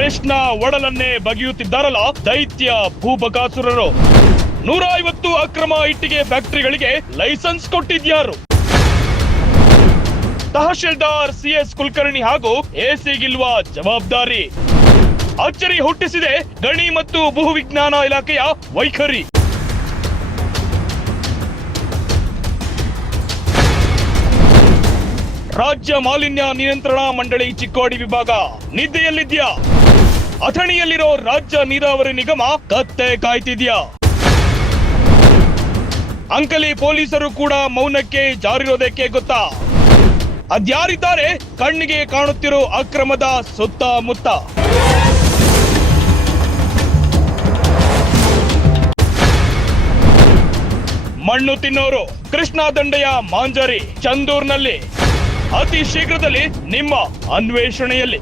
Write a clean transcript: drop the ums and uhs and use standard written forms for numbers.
ಕೃಷ್ಣ ಒಡಲನ್ನೇ ಬಗೆಯುತ್ತಿದ್ದಾರಲ್ಲ ದೈತ್ಯ ಭೂಬಕಾಸುರರು. 150 ಅಕ್ರಮ ಇಟ್ಟಿಗೆ ಫ್ಯಾಕ್ಟರಿಗಳಿಗೆ ಲೈಸೆನ್ಸ್ ಕೊಟ್ಟಿದ್ಯಾರು? ತಹಶೀಲ್ದಾರ್ CS ಕುಲಕರ್ಣಿ ಹಾಗೂ ACಗಿಲ್ವ ಜವಾಬ್ದಾರಿ? ಅಚ್ಚರಿ ಹುಟ್ಟಿಸಿದೆ ಗಣಿ ಮತ್ತು ಭೂವಿಜ್ಞಾನ ಇಲಾಖೆಯ ವೈಖರಿ. ರಾಜ್ಯ ಮಾಲಿನ್ಯ ನಿಯಂತ್ರಣ ಮಂಡಳಿ ಚಿಕ್ಕೋಡಿ ವಿಭಾಗ ನಿದ್ದೆಯಲ್ಲಿದ್ಯಾ? ಅಥಣಿಯಲ್ಲಿರೋ ರಾಜ್ಯ ನೀರಾವರಿ ನಿಗಮ ಕತ್ತೆ ಕಾಯ್ತಿದ್ಯಾ? ಅಂಕಲಿ ಪೊಲೀಸರು ಕೂಡ ಮೌನಕ್ಕೆ ಜಾರಿರೋದಕ್ಕೆ ಗೊತ್ತಾ? ಅದ್ಯಾರಿದ್ದಾರೆ ಕಣ್ಣಿಗೆ ಕಾಣುತ್ತಿರೋ ಅಕ್ರಮದ ಸುತ್ತಮುತ್ತ? ಮಣ್ಣು ತಿನ್ನೋರು ಕೃಷ್ಣ ದಂಡೆಯ ಮಾಂಜರಿ ಚಂದೂರ್ನಲ್ಲಿ ಅತಿ ಶೀಘ್ರದಲ್ಲಿ ನಿಮ್ಮ ಅನ್ವೇಷಣೆಯಲ್ಲಿ.